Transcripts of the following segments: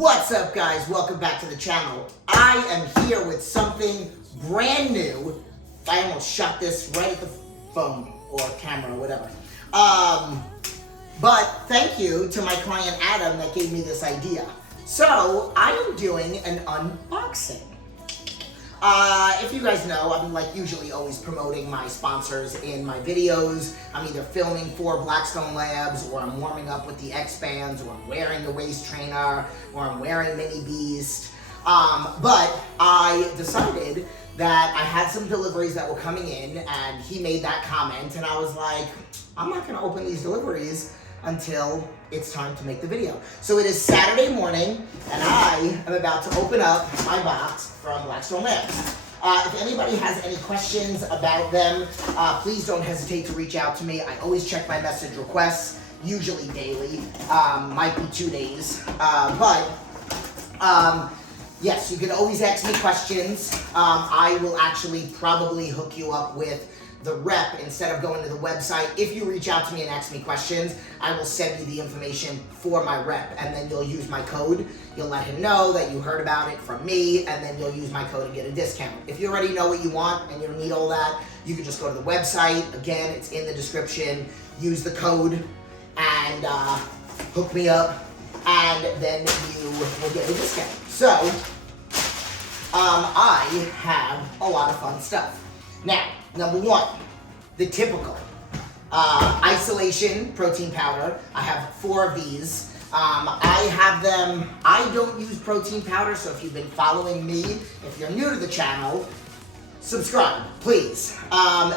What's up, guys? Welcome back to the channel. I am here with something brand new. I almost shot this right at the phone or camera or whatever. But thank you to my client Adam that gave me this idea. So I am doing an unboxing. If you guys know, I'm usually always promoting my sponsors in my videos. I'm either filming for Blackstone Labs, or I'm warming up with the X-Bands, or I'm wearing the waist trainer, or I'm wearing Mini Beast. But I decided that I had some deliveries that were coming in, and he made that comment, and I was like, I'm not gonna open these deliveries until it's time to make the video. So it is Saturday morning, and I am about to open up my box from Blackstone Labs. If anybody has any questions about them, please don't hesitate to reach out to me. I always check my message requests, usually daily, might be 2 days. Yes, you can always ask me questions. I will actually probably hook you up with the rep instead of going to the website. If you reach out to me and ask me questions, I will send you the information for my rep, and then you'll use my code. You'll let him know that you heard about it from me, and then you'll use my code and get a discount. If you already know what you want and you don't need all that, you can just go to the website. Again, it's in the description. Use the code and hook me up, and then you will get a discount. So, I have a lot of fun stuff. Now, number one, the typical isolation protein powder. I have 4 of these. I have them, I don't use protein powder, so if you've been following me, if you're new to the channel, subscribe, please,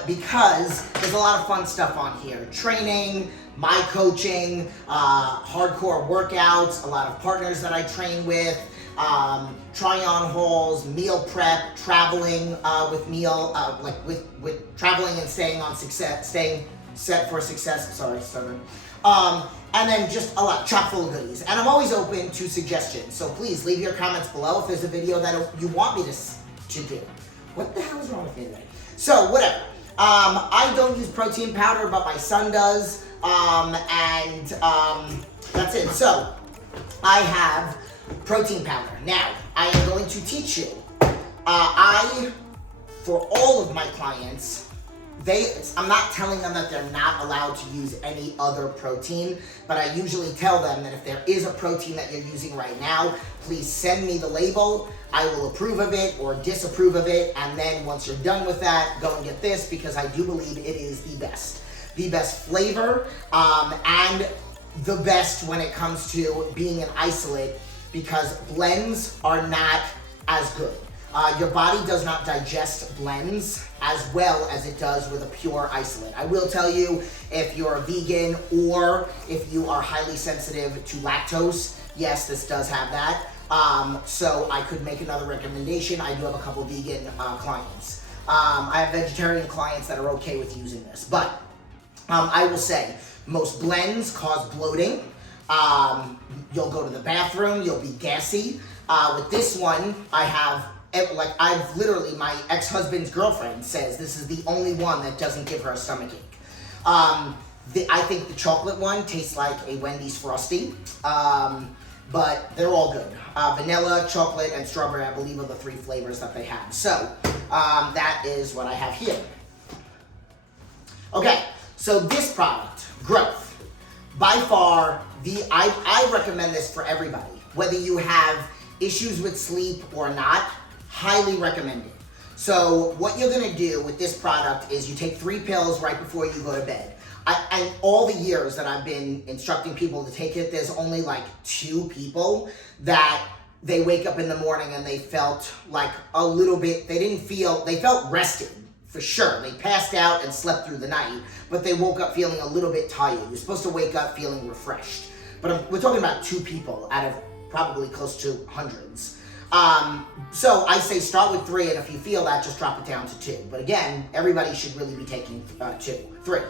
because there's a lot of fun stuff on here. Training, my coaching, hardcore workouts, a lot of partners that I train with, try-on hauls, meal prep, traveling with meal, with traveling and staying on success, staying set for success. Sorry, stubborn. And then just a lot, chock full of goodies. And I'm always open to suggestions, so please leave your comments below if there's a video that you want me to do. What the hell is wrong with me today? So whatever. I don't use protein powder, but my son does, and that's it. So I have protein powder. Now, I am going to teach you. For all of my clients, I'm not telling them that they're not allowed to use any other protein, but I usually tell them that if there is a protein that you're using right now, please send me the label. I will approve of it or disapprove of it, and then once you're done with that, go and get this, because I do believe it is the best. The best flavor, and the best when it comes to being an isolate, because blends are not as good. Your body does not digest blends as well as it does with a pure isolate. I will tell you, if you're a vegan or if you are highly sensitive to lactose, yes, this does have that. So I could make another recommendation. I do have a couple vegan clients. I have vegetarian clients that are okay with using this, but I will say most blends cause bloating. You'll go to the bathroom, you'll be gassy. With this one, I've literally, my ex-husband's girlfriend says this is the only one that doesn't give her a stomachache. I think the chocolate one tastes like a Wendy's Frosty, but they're all good. Vanilla, chocolate, and strawberry, I believe, are the 3 flavors that they have. So, that is what I have here. Okay, so this product, Growth, by far, I recommend this for everybody. Whether you have issues with sleep or not, highly recommend it. So what you're gonna do with this product is you take 3 pills right before you go to bed. And all the years that I've been instructing people to take it, there's only like 2 people that they wake up in the morning and they felt like a little bit, they felt rested. For sure, they passed out and slept through the night, but they woke up feeling a little bit tired. You're supposed to wake up feeling refreshed. But we're talking about 2 people out of probably close to hundreds. So I say start with 3, and if you feel that, just drop it down to 2. But again, everybody should really be taking 2, 3.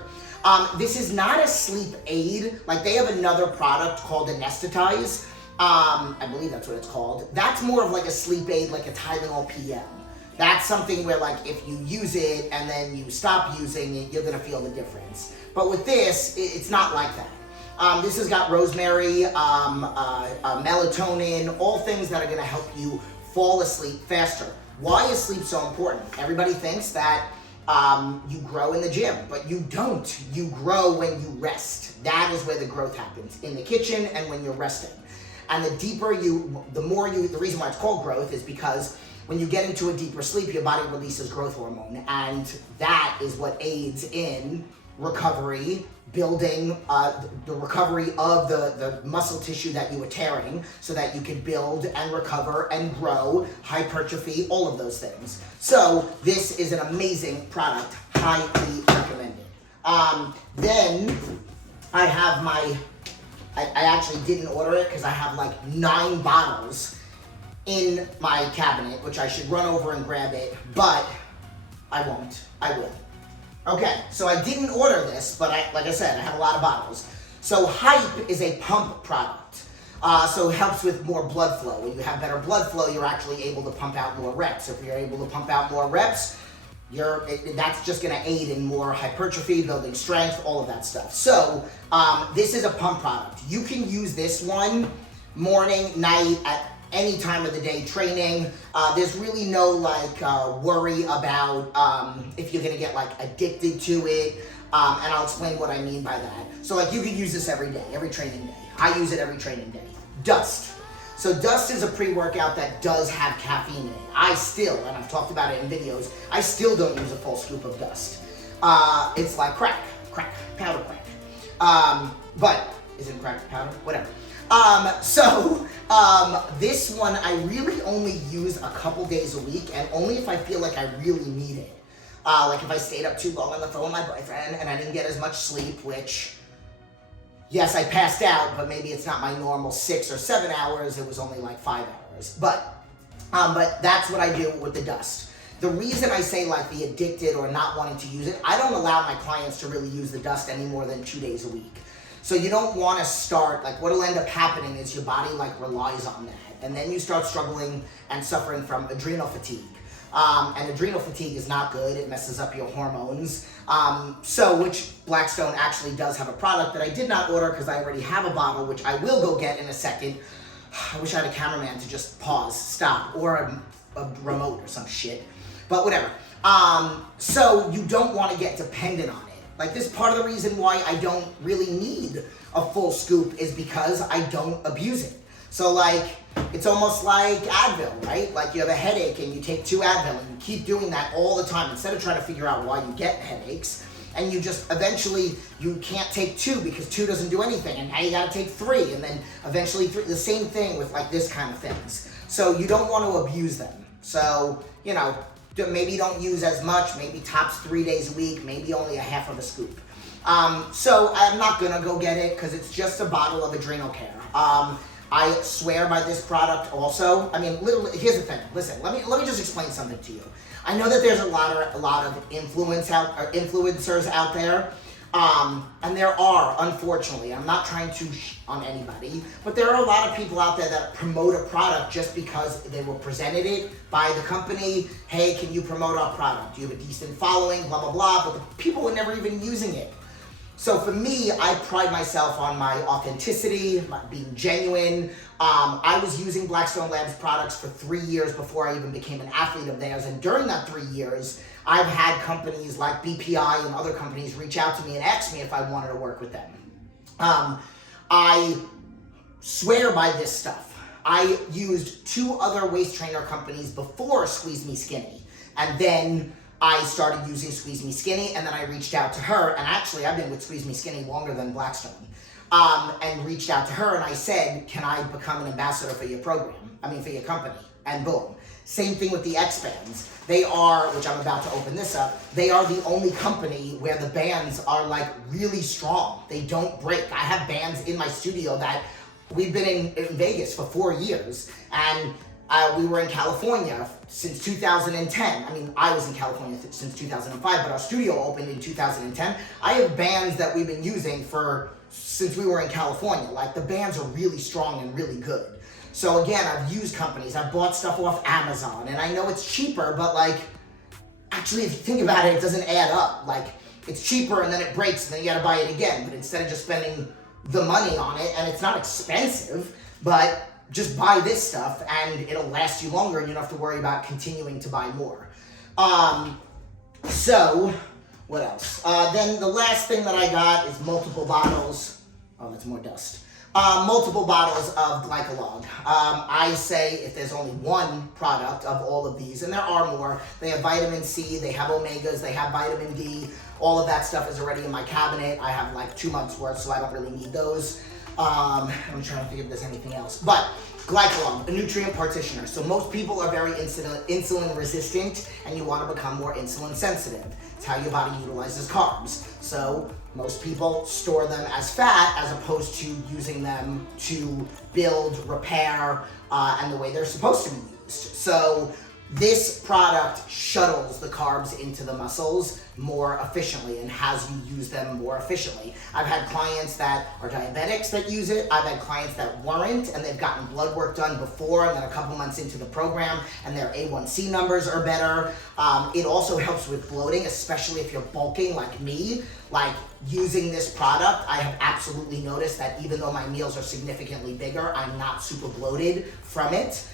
This is not a sleep aid. Like, they have another product called Anesthetize. I believe that's what it's called. That's more of like a sleep aid, like a Tylenol PM. That's something where, like, if you use it and then you stop using it, you're gonna feel the difference. But with this, it's not like that. This has got rosemary, melatonin, all things that are gonna help you fall asleep faster. Why is sleep so important? Everybody thinks that you grow in the gym, but you don't. You grow when you rest. That is where the growth happens, in the kitchen and when you're resting. And the reason why it's called growth is because when you get into a deeper sleep, your body releases growth hormone, and that is what aids in recovery, building the recovery of the muscle tissue that you were tearing so that you can build and recover and grow, hypertrophy, all of those things. So this is an amazing product, highly recommended. Then I have I actually didn't order it because I have like 9 bottles in my cabinet, which I should run over and grab it, but I won't. I will. Okay, so I didn't order this, but like I said, I have a lot of bottles. So Hype is a pump product. So it helps with more blood flow. When you have better blood flow, you're actually able to pump out more reps. If you're able to pump out more reps, that's just gonna aid in more hypertrophy, building strength, all of that stuff. So this is a pump product. You can use this one morning, night, at any time of the day training. There's really no worry about if you're gonna get addicted to it, and I'll explain what I mean by that. So you could use this every day, every training day. I use it every training day. Dust. So Dust is a pre-workout that does have caffeine in it. I still, and I've talked about it in videos, I still don't use a full scoop of Dust. It's like crack, powder crack. But isn't crack powder? Whatever. This one I really only use a couple days a week, and only if I feel like I really need it. If I stayed up too long on the phone with my boyfriend and I didn't get as much sleep, which, yes, I passed out, but maybe it's not my normal 6 or 7 hours, it was only 5 hours. But that's what I do with the Dust. The reason I say the addicted or not wanting to use it, I don't allow my clients to really use the Dust any more than 2 days a week. So you don't want to start, what'll end up happening is your body relies on that. And then you start struggling and suffering from adrenal fatigue. And adrenal fatigue is not good. It messes up your hormones. Which Blackstone actually does have a product that I did not order because I already have a bottle, which I will go get in a second. I wish I had a cameraman to just pause, stop, or a remote or some shit. But whatever. So you don't want to get dependent on it. This part of the reason why I don't really need a full scoop is because I don't abuse it. So it's almost like Advil, right? You have a headache and you take 2 Advil and you keep doing that all the time instead of trying to figure out why you get headaches. And you just, eventually, you can't take 2 because 2 doesn't do anything. And now you gotta take 3 and then eventually 3. The same thing with this kind of things. So you don't want to abuse them. So, maybe don't use as much, maybe tops 3 days a week, maybe only a half of a scoop. So I'm not gonna go get it because it's just a bottle of Adrenal Care. I swear by this product also. I mean, literally, here's the thing. Listen, let me just explain something to you. I know that there's a lot of influencers out there, and there are, unfortunately. I'm not trying to on anybody, but there are a lot of people out there that promote a product just because they were presented it by the company. Hey, can you promote our product? You have a decent following, blah blah blah. But the people are never even using it. So for me, I pride myself on my authenticity, being genuine. I was using Blackstone Labs products for 3 years before I even became an athlete of theirs. And during that 3 years, I've had companies like BPI and other companies reach out to me and ask me if I wanted to work with them. I swear by this stuff. I used 2 other waist trainer companies before Squeeze Me Skinny. And then I started using Squeeze Me Skinny, and then I reached out to her, and actually I've been with Squeeze Me Skinny longer than Blackstone, and reached out to her and I said, can I become an ambassador for your program? For your company, and boom. Same thing with the X-Bands. They are, which I'm about to open this up, they are the only company where the bands are really strong. They don't break. I have bands in my studio that we've been in Vegas for 4 years, and we were in California since 2010. I was in California since 2005, but our studio opened in 2010. I have bands that we've been using since we were in California. The bands are really strong and really good. So again, I've used companies, I've bought stuff off Amazon, and I know it's cheaper, but actually if you think about it, it doesn't add up. It's cheaper and then it breaks and then you gotta buy it again. But instead of just spending the money on it, and it's not expensive, but just buy this stuff and it'll last you longer and you don't have to worry about continuing to buy more. So, what else? Then the last thing that I got is multiple bottles. Oh, that's more dust. Multiple bottles of Glycolog. I say if there's only one product of all of these, and there are more, they have vitamin C, they have omegas, they have vitamin D, all of that stuff is already in my cabinet. I have like 2 months worth, so I don't really need those. I'm trying to think if there's anything else. But Glycolog, a nutrient partitioner. So most people are very insulin resistant, and you want to become more insulin sensitive. It's how your body utilizes carbs. So most people store them as fat as opposed to using them to build, repair, and the way they're supposed to be used. So this product shuttles the carbs into the muscles more efficiently and has you use them more efficiently. I've had clients that are diabetics that use it. I've had clients that weren't, and they've gotten blood work done before, and then a couple months into the program, and their A1C numbers are better. It also helps with bloating, especially if you're bulking like me. Like, using this product, I have absolutely noticed that even though my meals are significantly bigger, I'm not super bloated from it.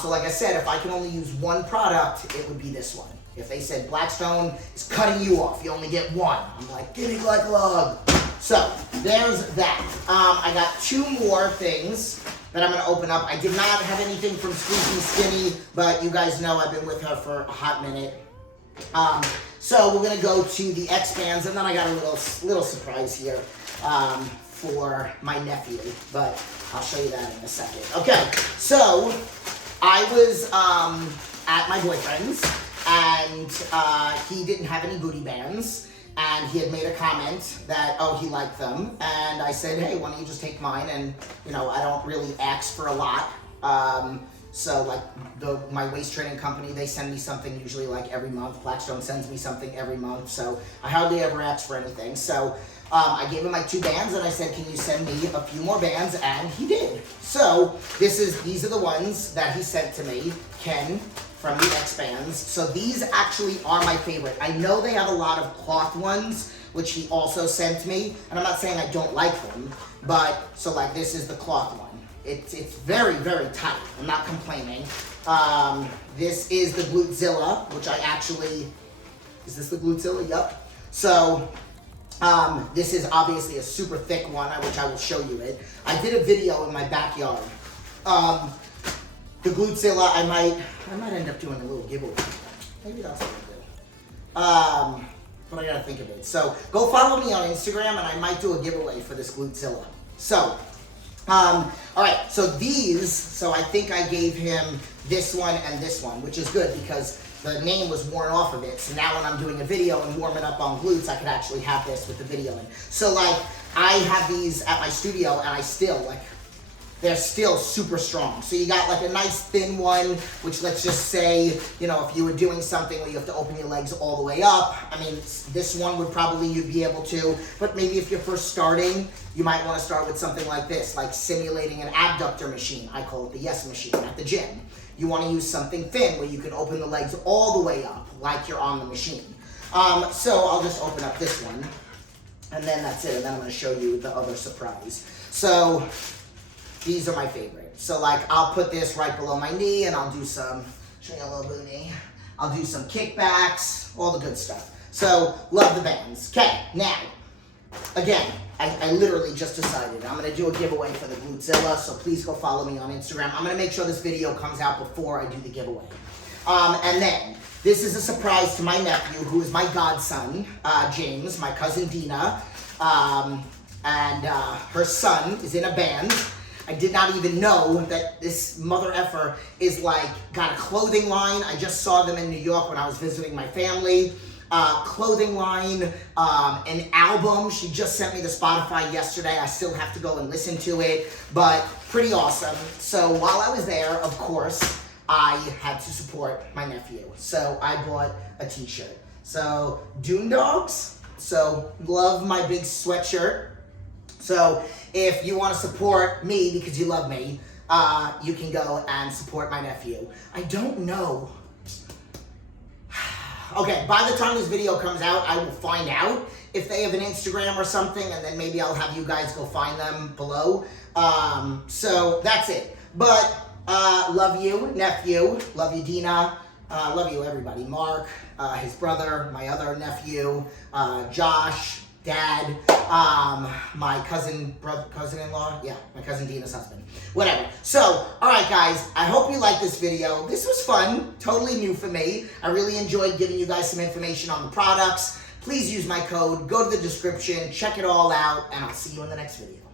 So like I said, if I can only use one product, it would be this one. If they said Blackstone is cutting you off, you only get one, I'm like, give me Glycolog. So there's that. I got 2 more things that I'm gonna open up. I did not have anything from Squeaky Skinny, but you guys know I've been with her for a hot minute. So we're gonna go to the X-Bands, and then I got a little surprise here for my nephew, but I'll show you that in a second. Okay, so I was at my boyfriend's, and he didn't have any booty bands, and he had made a comment that, oh, he liked them, and I said, hey, why don't you just take mine? And, you know, I don't really ask for a lot. So like my waist training company, they send me something usually like every month. Blackstone sends me something every month, so I hardly ever ask for anything. So I gave him my 2 bands, and I said, can you send me a few more bands? And he did. So these are the ones that he sent to me, Ken, from the X-Bands. So these actually are my favorite. I know they have a lot of cloth ones, which he also sent me, and I'm not saying I don't like them, but so like this is the cloth one. It's very, very tight. I'm not complaining. This is the Glutzilla, which I actually, is this the Glutzilla? Yep. So this is obviously a super thick one, which I will show you it. I did a video in my backyard. The Glutzilla, I might end up doing a little giveaway. Maybe that's what I'll do. But I gotta think of it. So go follow me on Instagram, and I might do a giveaway for this Glutzilla. So, all right, so so I think I gave him this one and this one, which is good because the name was worn off of it. So now when I'm doing a video and warming up on glutes, I could actually have this with the video in. So like, I have these at my studio, and I still, like, they're still super strong. So you got like a nice thin one, which let's just say, you know, if you were doing something where you have to open your legs all the way up, I mean, this one would probably you'd be able to, but maybe if you're first starting, you might want to start with something like this, like simulating an abductor machine. I call it the Yes machine at the gym. You want to use something thin where you can open the legs all the way up, like you're on the machine. So I'll just open up this one, and then that's it, and then I'm going to show you the other surprise. So these are my favorite. So like, I'll put this right below my knee, and I'll do some, show you a little booty. I'll do some kickbacks, all the good stuff. So, love the bands. Okay, now, again, I literally just decided I'm gonna do a giveaway for the Glutzilla, so please go follow me on Instagram. I'm gonna make sure this video comes out before I do the giveaway. And then, this is a surprise to my nephew, who is my godson, James, my cousin Dina, and her son is in a band. I did not even know that this mother effer is like, got a clothing line. I just saw them in New York when I was visiting my family. Clothing line, an album. She just sent me the Spotify yesterday. I still have to go and listen to it, but pretty awesome. So while I was there, of course, I had to support my nephew. So I bought a t-shirt. So Dune Dogs. So love my big sweatshirt. So if you want to support me because you love me, you can go and support my nephew. I don't know. Okay, by the time this video comes out, I will find out if they have an Instagram or something, and then maybe I'll have you guys go find them below. So that's it. But love you, nephew. Love you, Dina. Love you, everybody. Mark, his brother, my other nephew, Josh, Dad, my cousin-in-law. Yeah, my cousin Dina's husband. Whatever. So, all right, guys. I hope you liked this video. This was fun. Totally new for me. I really enjoyed giving you guys some information on the products. Please use my code. Go to the description. Check it all out. And I'll see you in the next video.